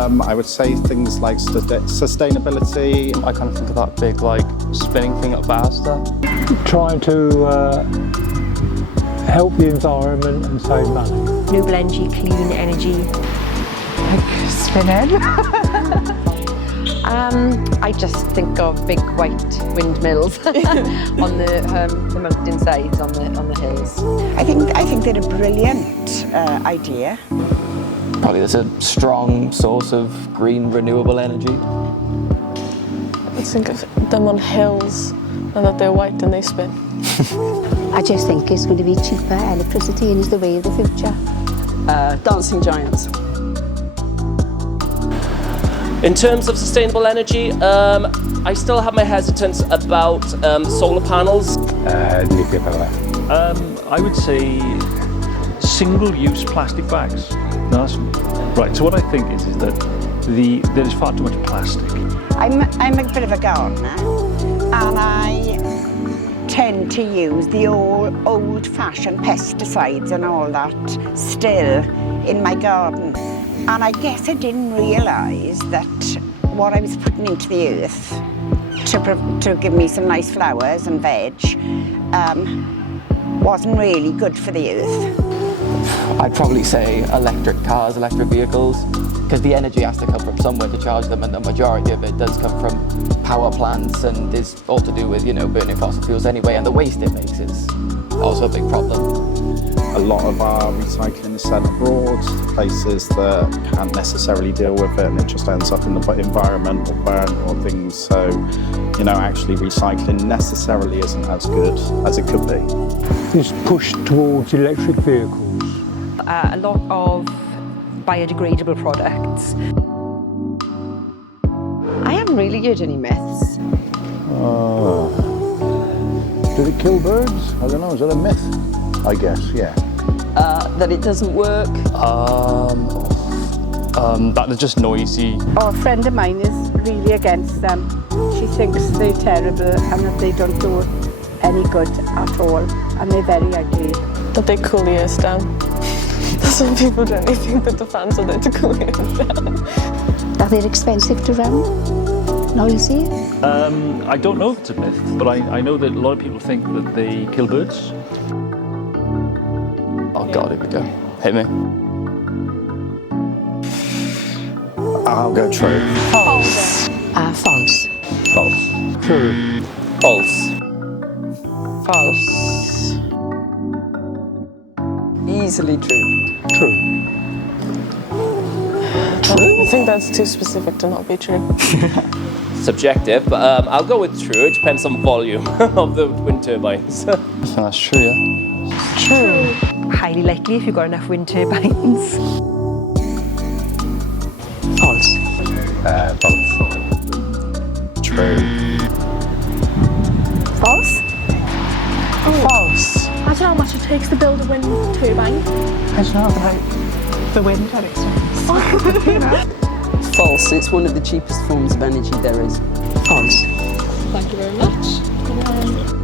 I would say things like sustainability. I kind of think of that big, like, spinning thing at Barstow. Trying to help the environment and save money. Renewable energy, clean energy. Like spinning. I just think of big white windmills on the mountain sides, on the hills. I think they're a brilliant idea. Probably there's a strong source of green renewable energy. I think of them on hills and that they're white and they spin. I just think it's going to be cheaper electricity and is the way of the future. Dancing giants. In terms of sustainable energy, I still have my hesitance about solar panels. Nuclear power. I would say single-use plastic bags. No, right, so what I think is that there is far too much plastic. I'm a bit of a gardener, and I tend to use the old-fashioned pesticides and all that still in my garden. And I guess I didn't realise that what I was putting into the earth to give me some nice flowers and veg wasn't really good for the earth. I'd probably say electric cars, electric vehicles, because the energy has to come from somewhere to charge them, and the majority of it does come from power plants and is all to do with, burning fossil fuels anyway, and the waste it makes is also a big problem. A lot of our recycling is sent abroad, places that can't necessarily deal with it, and it just ends up in the environment or burnt or things. So, actually recycling necessarily isn't as good as it could be. This push towards electric vehicles. A lot of biodegradable products. I haven't really heard any myths. Did it kill birds? I don't know, is that a myth? I guess, yeah. That it doesn't work. That they're just noisy. A friend of mine is really against them. She thinks they're terrible and that they don't do any good at all, and they're very ugly. That they cool the earth down. Some people generally think that the fans are there to cool the earth down. That they're expensive to run, noisy. I don't know if it's a myth, but I know that a lot of people think that they kill birds. Oh God, here we go. Hit me. I'll go true. False. False. False. True. False. False. Easily true. True. I think that's too specific to not be true. Subjective, but I'll go with true. It depends on volume of the wind turbines. I think that's true, yeah. True. Highly likely if you've got enough wind turbines. False. False. True. False? False. I don't know how much it takes to build a wind turbine. I don't know about the wind that it's False. It's one of the cheapest forms of energy there is. False. Thank you very much.